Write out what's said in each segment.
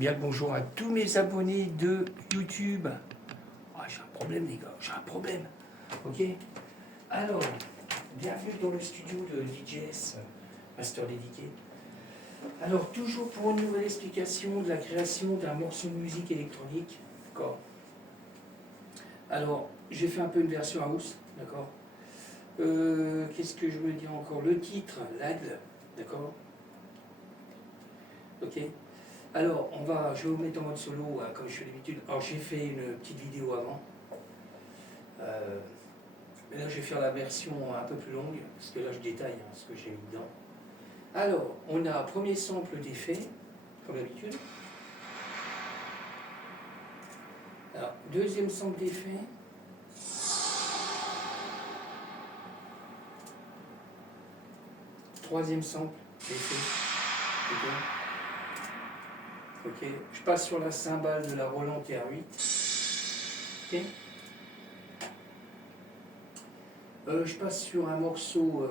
Bien le bonjour à tous mes abonnés de YouTube. Ah, j'ai un problème les gars, j'ai un problème. Ok. Alors, bienvenue dans le studio de DJS Master Dédié. Alors, toujours pour une nouvelle explication de la création d'un morceau de musique électronique. D'accord. Alors, j'ai fait un peu une version house, d'accord. Qu'est-ce que je me dis encore? Le titre, l'aigle, d'accord. Ok. Alors, je vais vous mettre en mode solo, comme je fais d'habitude. Alors, j'ai fait une petite vidéo avant. Mais là, je vais faire la version un peu plus longue, parce que là, je détaille ce que j'ai mis dedans. Alors, on a premier sample d'effet, comme d'habitude. Alors, deuxième sample d'effet. Troisième sample d'effet. Ok. Je passe sur la cymbale de la Roland TR8. Ok. Je passe sur un morceau.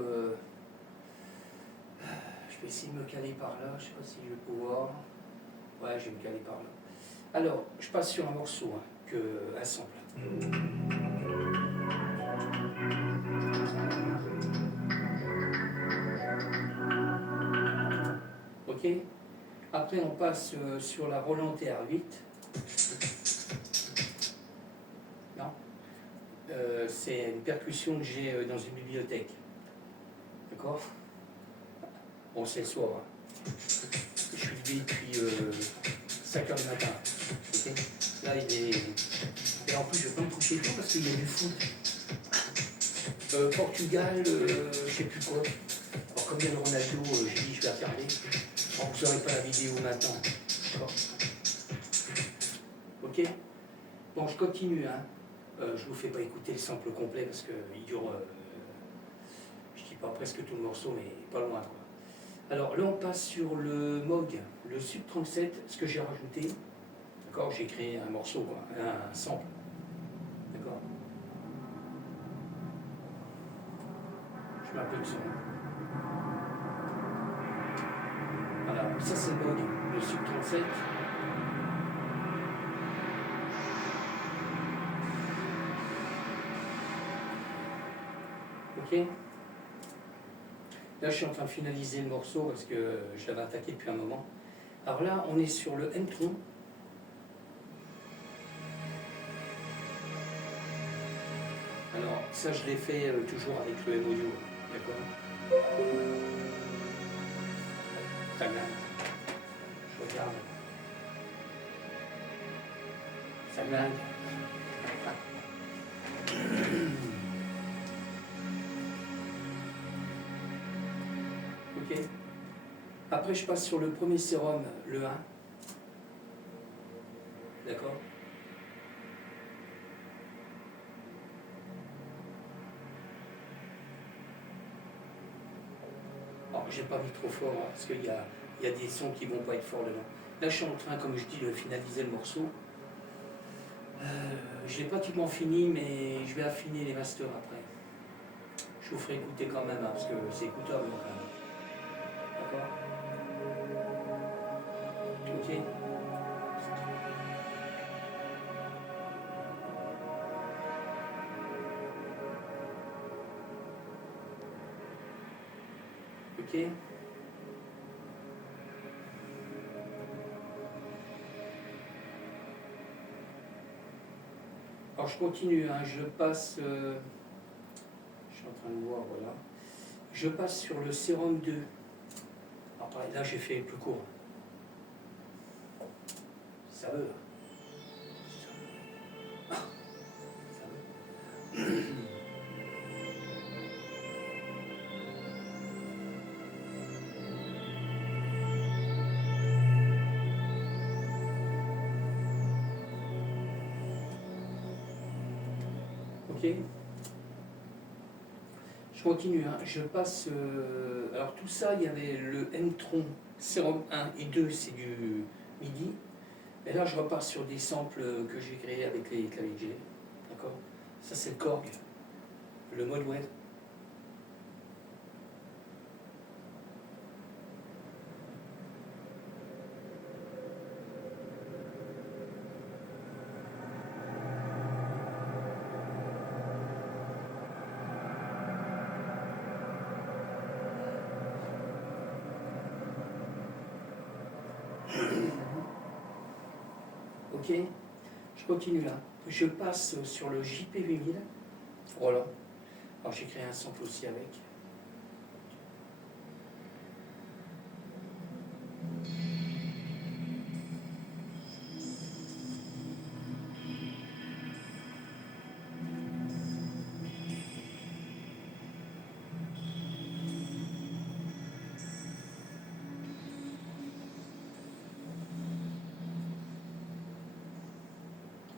Je vais essayer de me caler par là. Je ne sais pas si je vais pouvoir. Ouais, je vais me caler par là. Alors, je passe sur un morceau, un sample. Ok. Après, on passe sur la Roland TR8. Non. C'est une percussion que j'ai dans une bibliothèque. D'accord. Bon, c'est le soir. Je suis levé depuis 5 h du matin. Okay. Là, il est. Et en plus, je peux me coucher tôt parce qu'il y a du foot. Portugal, je sais plus quoi. Alors, comme il y a le Ronaldo, j'ai dit je vais regarder. Alors, vous n'aurez pas la vidéo maintenant. D'accord. Ok. Bon, je continue. Je vous fais pas écouter le sample complet parce qu'il dure, je dis pas presque tout le morceau, mais pas loin quoi. Alors là, on passe sur le Moog, le Sub 37, ce que j'ai rajouté. D'accord, j'ai créé un morceau, quoi, un sample. D'accord. Je mets un peu de son. Voilà, ça c'est le Moog, le Sub 37. Ok. Là, je suis en train de finaliser le morceau parce que je l'avais attaqué depuis un moment. Alors là, on est sur le M-Tron. Alors, ça, je l'ai fait toujours avec le M-Audio. D'accord. Très bien. Je regarde. Ça blague. Ok. Après, je passe sur le premier sérum, le 1. D'accord. Alors, j'ai pas mis trop fort, parce qu'il y a des sons qui vont pas être forts dedans. Là, je suis en train, comme je dis, de finaliser le morceau. Je l'ai pratiquement fini, mais je vais affiner les masters après. Je vous ferai écouter quand même, parce que c'est écoutable quand même. D'accord. Ok. Ok. Alors je continue, je passe, je suis en train de voir, voilà. Je passe sur le sérum 2. Alors pareil, là j'ai fait plus court. Ça veut. Ça veut. Ok. Je continue, je passe. Alors tout ça, il y avait le M-Tron Serum 1 et 2, c'est du MIDI. Et là, je repars sur des samples que j'ai créés avec les claviers que j'ai. D'accord. Ça, c'est le Korg, le mode web. Ok, je continue là. Je passe sur le JP8000. Voilà. Alors j'ai créé un sample aussi avec.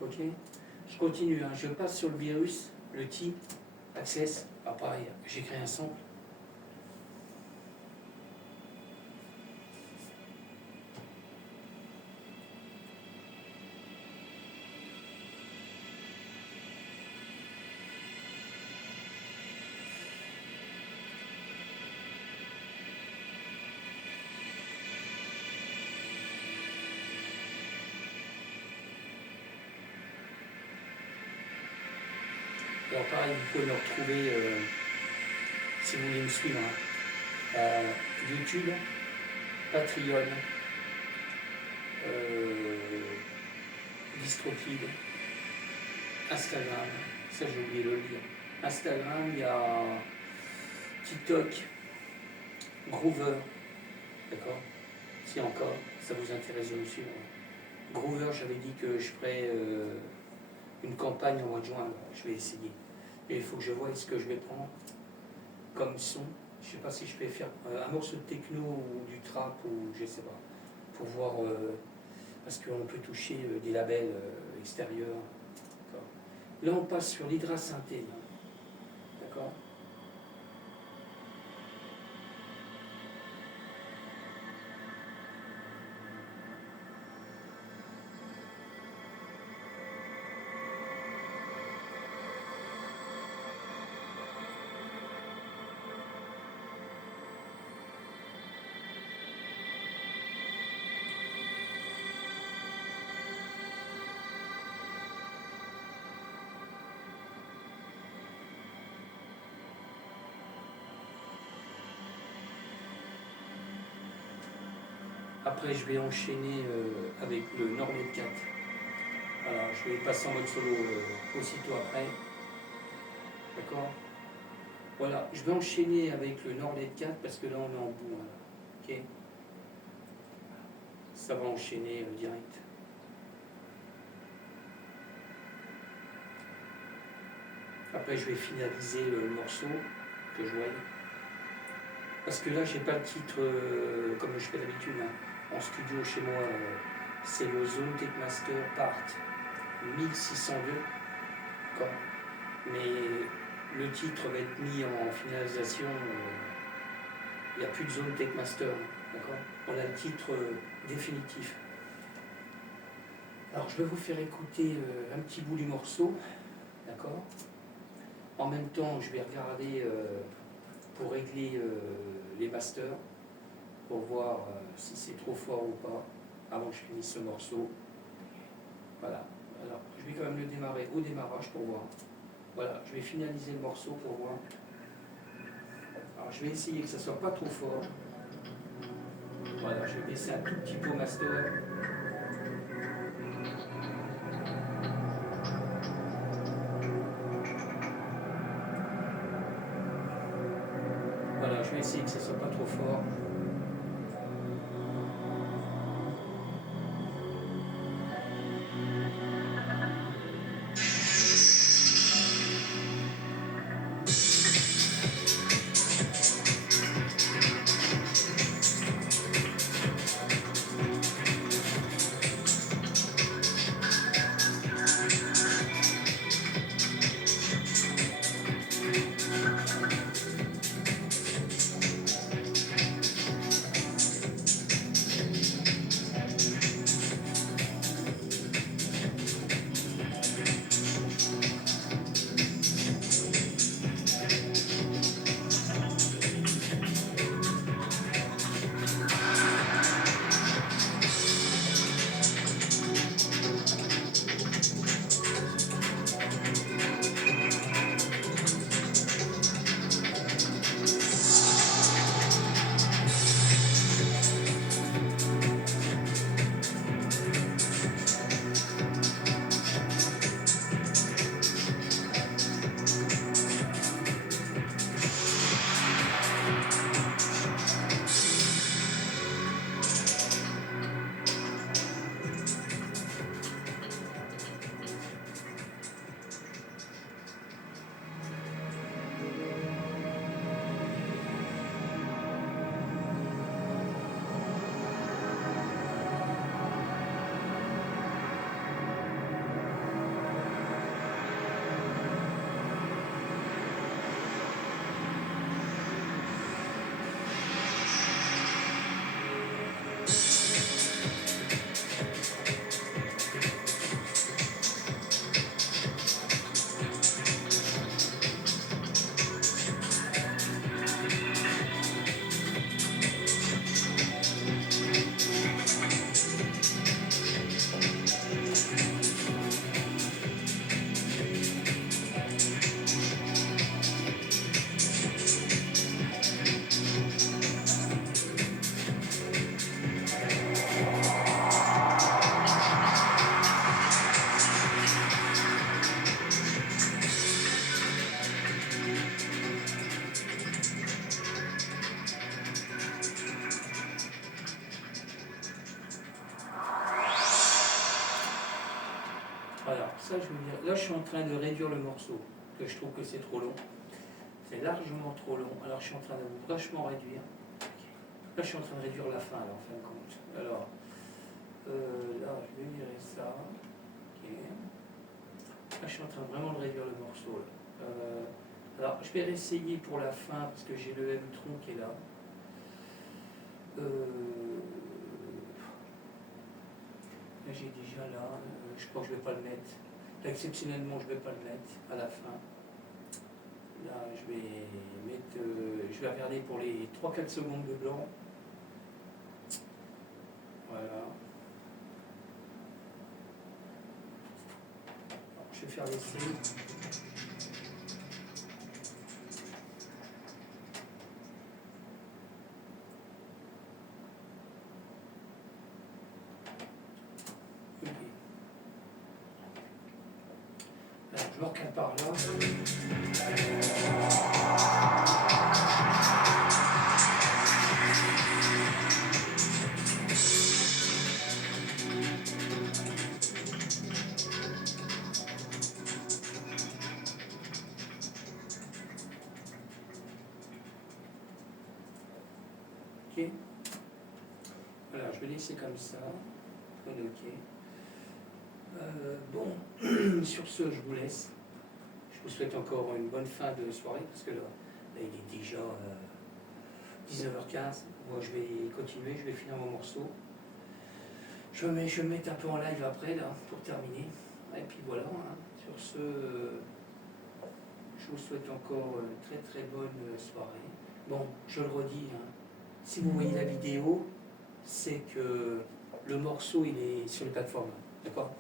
Ok, je continue, hein. Je passe sur le virus, le T, Access. Ah, pareil, j'ai créé un sample. Alors pareil, vous pouvez me retrouver, si vous voulez me suivre, hein, YouTube, Patreon, DistroKid, Instagram, ça j'ai oublié de le dire. Instagram, il y a TikTok, Groover, d'accord? Si encore, ça vous intéresse de me suivre. Groover, j'avais dit que je ferais une campagne en mois de juin, je vais essayer. Et il faut que je voie ce que je vais prendre comme son. Je ne sais pas si je vais faire un morceau de techno ou du trap ou je ne sais pas. Pour voir, parce qu'on peut toucher des labels extérieurs. Là on passe sur l'hydrasynthé. D'accord? Après, je vais enchaîner avec le Normed 4. Voilà, je vais passer en mode solo aussitôt après. D'accord? Voilà, je vais enchaîner avec le Normed 4 parce que là, on est en bout. Voilà. Ok? Ça va enchaîner direct. Après, je vais finaliser le morceau que je voyais. Parce que là, j'ai pas le titre comme je fais d'habitude. Hein. En studio chez moi, c'est le Zone Tech Master Part 1602. D'accord. Mais le titre va être mis en finalisation. Il n'y a plus de Zone Tech Master. D'accord. On a le titre définitif. Alors, je vais vous faire écouter un petit bout du morceau. D'accord. En même temps, je vais regarder pour régler les masters, pour voir si c'est trop fort ou pas, avant que je finisse ce morceau. Voilà. Alors, je vais quand même le démarrer au démarrage pour voir. Voilà, je vais finaliser le morceau pour voir. Alors, je vais essayer que ça ne soit pas trop fort. Voilà, je vais baisser un tout petit peu au master. Voilà, je vais essayer que ça ne soit pas trop fort. Voilà, ça je veux dire. Là, je suis en train de réduire le morceau, que je trouve que c'est trop long. C'est largement trop long. Alors, je suis en train de vachement réduire. Là, je suis en train de réduire la fin, alors, en fin de compte. Alors, là, je vais virer ça. Ok. Là, je suis en train vraiment de réduire le morceau. Là. Alors, je vais réessayer pour la fin, parce que j'ai le M-tron qui est là. Là, j'ai déjà là. Je crois que je ne vais pas le mettre. Là, exceptionnellement, je ne vais pas le mettre à la fin. Là, je vais mettre. Je vais regarder pour les 3-4 secondes de blanc. Voilà. Alors, je vais faire l'essai. Ok. Alors, je me recale par là. Ok. Voilà, je vais laisser comme ça. On est ok. Bon, sur ce, je vous laisse. Je vous souhaite encore une bonne fin de soirée parce que là il est déjà 19h15. Moi, je vais continuer, je vais finir mon morceau. Je vais me mettre un peu en live après, là, pour terminer. Et puis voilà, hein. Sur ce, je vous souhaite encore une très très bonne soirée. Bon, je le redis, hein, si vous voyez la vidéo, c'est que le morceau, il est sur les plateformes, d'accord?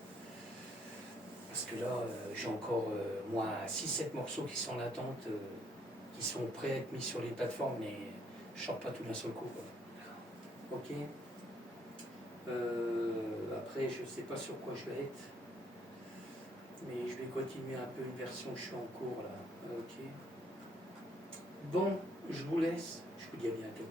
Parce que là, j'ai encore, moi, 6-7 morceaux qui sont en attente, qui sont prêts à être mis sur les plateformes, mais je ne sors pas tout d'un seul coup, quoi. Ok. Après, je ne sais pas sur quoi je vais être, mais je vais continuer un peu une version que je suis en cours là. Ok. Bon, je vous laisse. Je vous dis à bientôt.